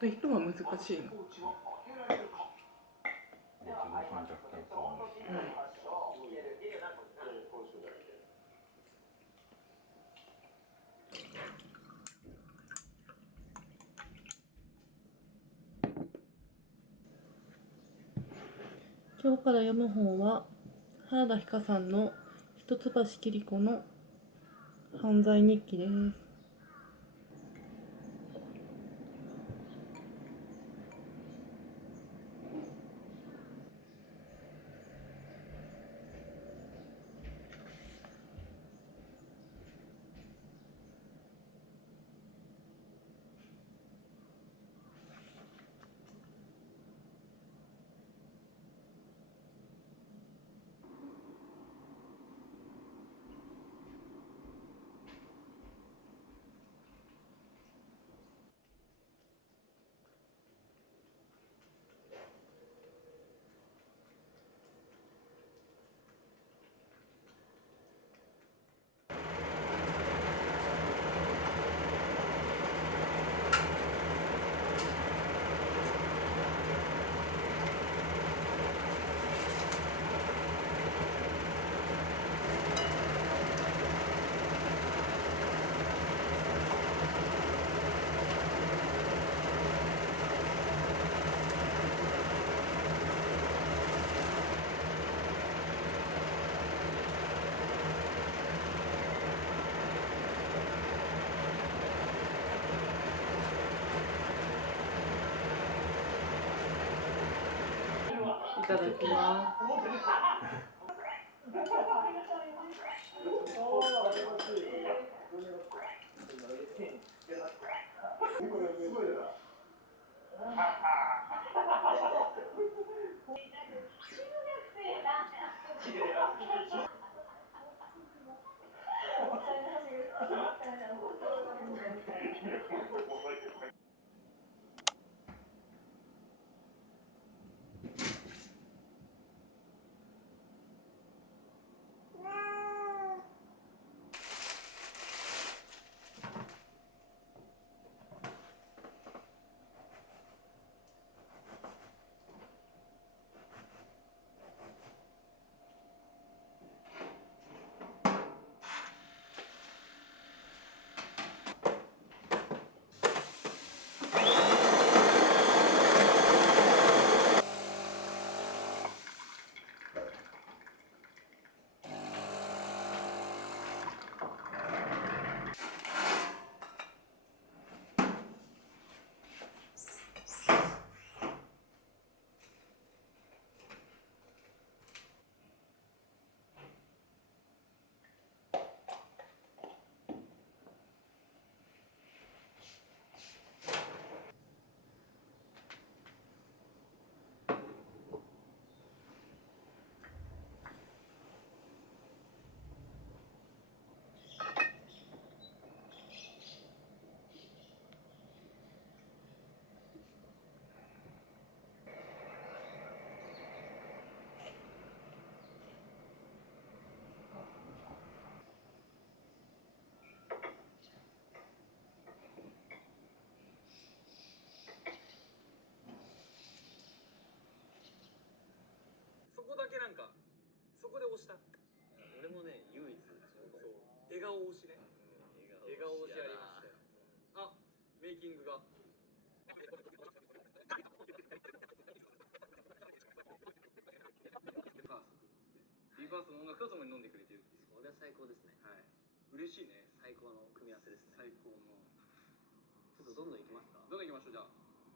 で昼は難しいの。モチベーション若干変わる。今日から読む本は原田ひかさんの一橋桐子の犯罪日記です。いただきます。そこだけなんかそこで押した。俺もね唯一そう笑顔押しね。笑顔押しありまししたよ。あ、メイキングが。ビーバースの音楽とともに飲んでくれてるっていう。それは最高ですね。はい。嬉しいね。最高の組み合わせですね。最高の。ちょっとどんどんいきますか。どんどん行きましょうじゃあ。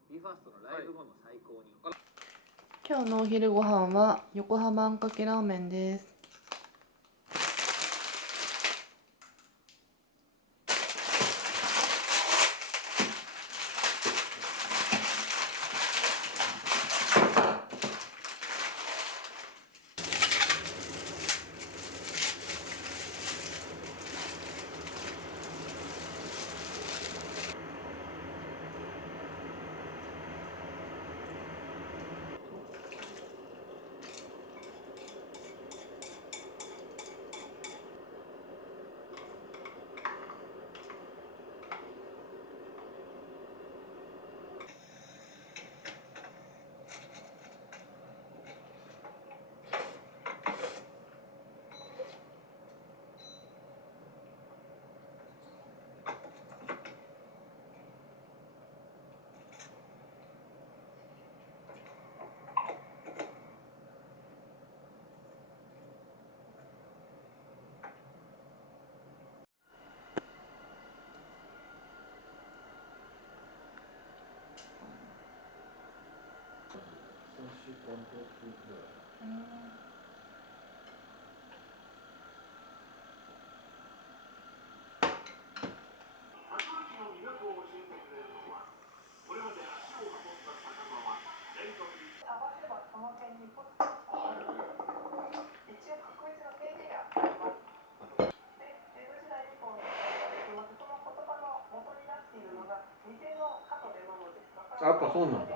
ビーファーストのライブ後の最高に。今日のお昼ご飯は横浜あんかけラーメンです。やっぱそうなんだ。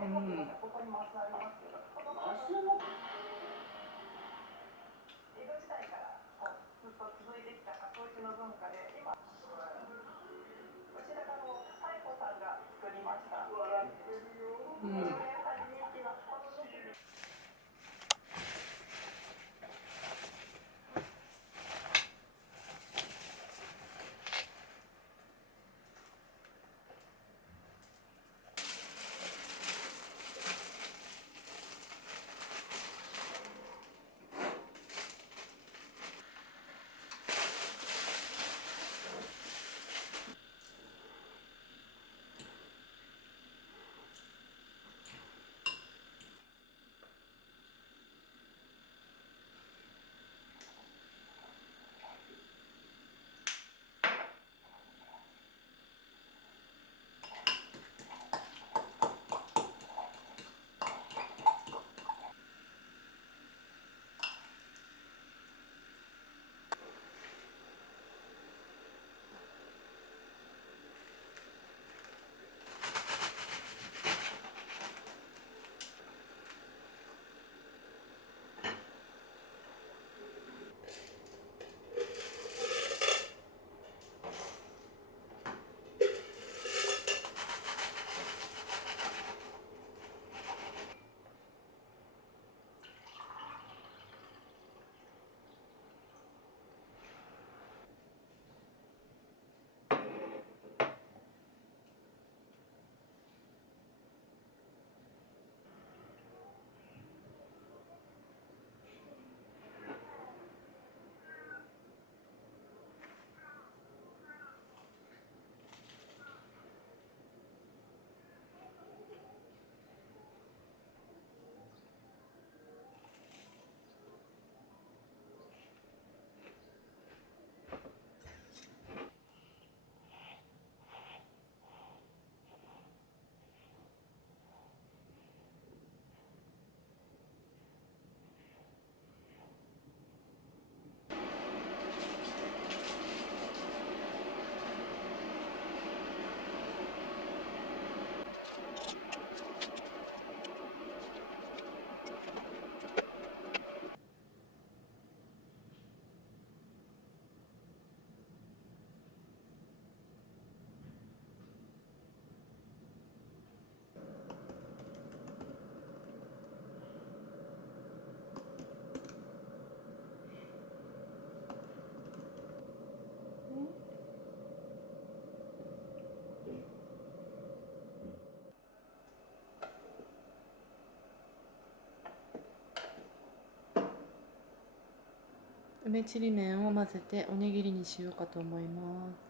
梅ちりめんを混ぜておにぎりにしようかと思います。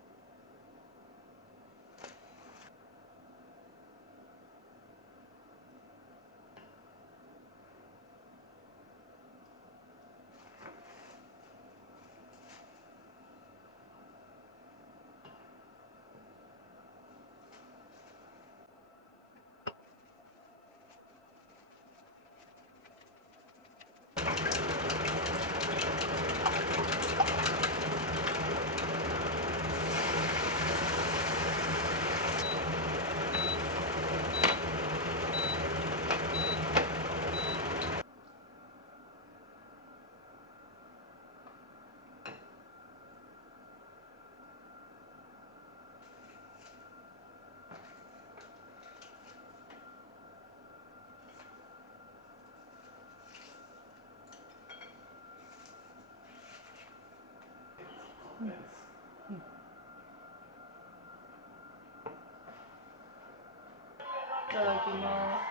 いただきます。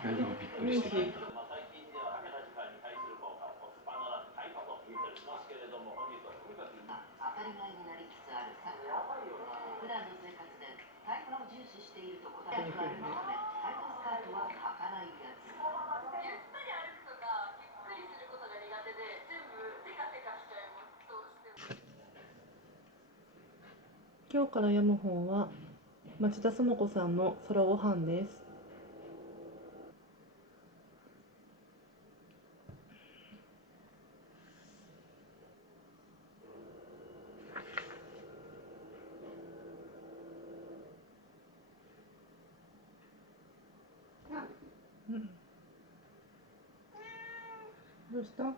大丈夫、びっくりしてる。当たり前になりつつあるサッカー。普段の生活でタイパを重視していると答えるあるため、タイパスカーとは書かないやつ。ゆったり歩くとかゆっくりすることが苦手で全部テカテカしちゃいます。どうしても。今日から読む本は町田園子さんの空ごはんです。どうした？はい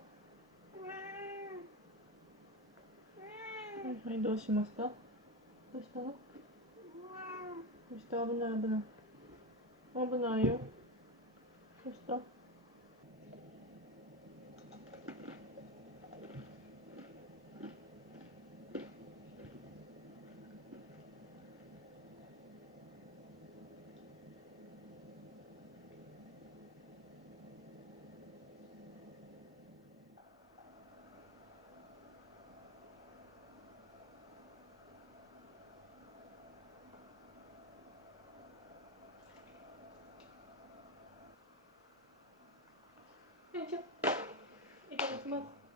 はい、どうしました？どうしたの？どうした？危ない危ない。危ないよ。どうした？よいしょ。いただきます。私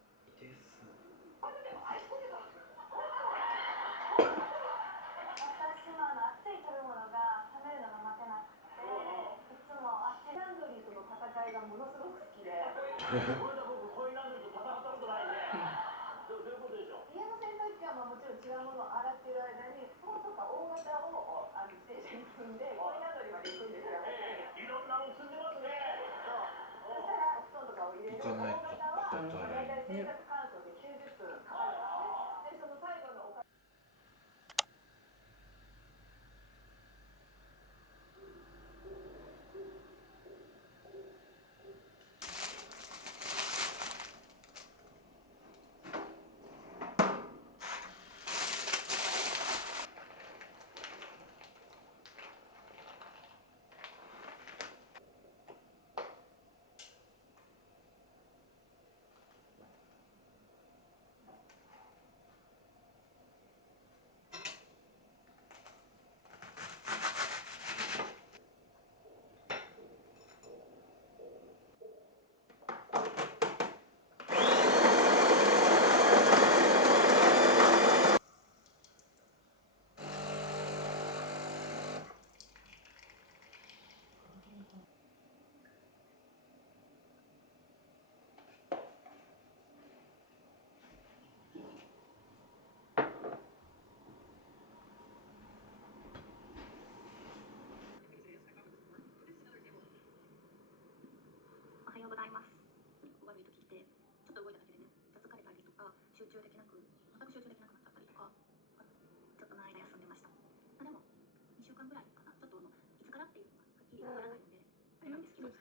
は熱い食べ物が冷めるのが待てなくて、いつもキャンドリーとの戦いがものすごく好きで。僕コインランドリーと戦ったことないね。どういうことでしょう。家の洗濯機はもちろん違うものを洗ってる間に布団とか大型を自転車に積んでコインランドリーまで行くんですよ。いろんなの積んでますね。そう。そしたら布団とかを入れる大型は大体洗濯乾燥で90分かかるんですね。でその最後のおおはようございます。悪い時ってちょっと動いただけでね、疲れたりとか集中できなく、全く集中できなくなっちゃったりとか、ちょっとの間休んでました。でも2週間ぐらいかな、ちょっといつからっていうのがはっきりわからないのであれなんですけど、で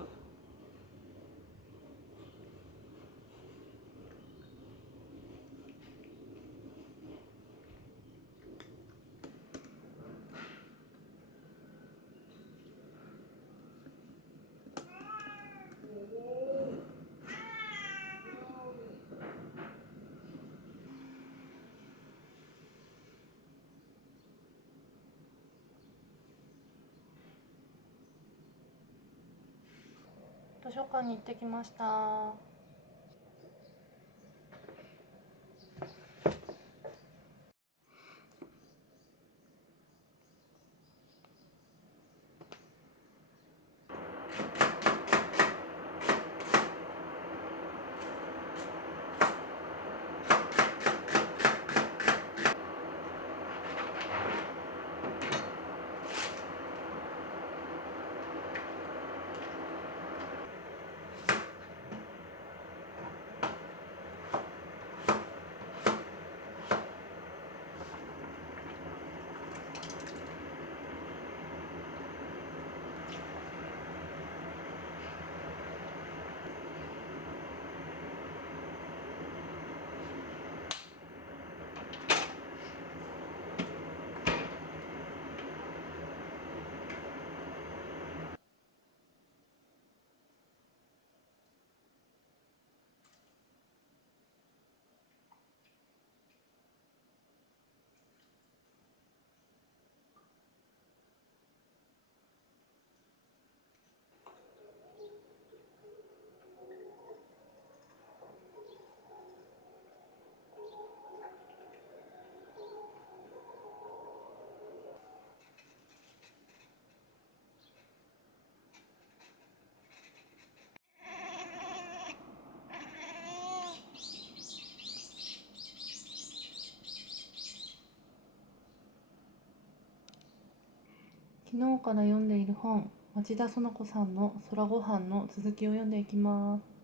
も図書館に行ってきました。昨日から読んでいる本、町田園子さんの空ごはんの続きを読んでいきます。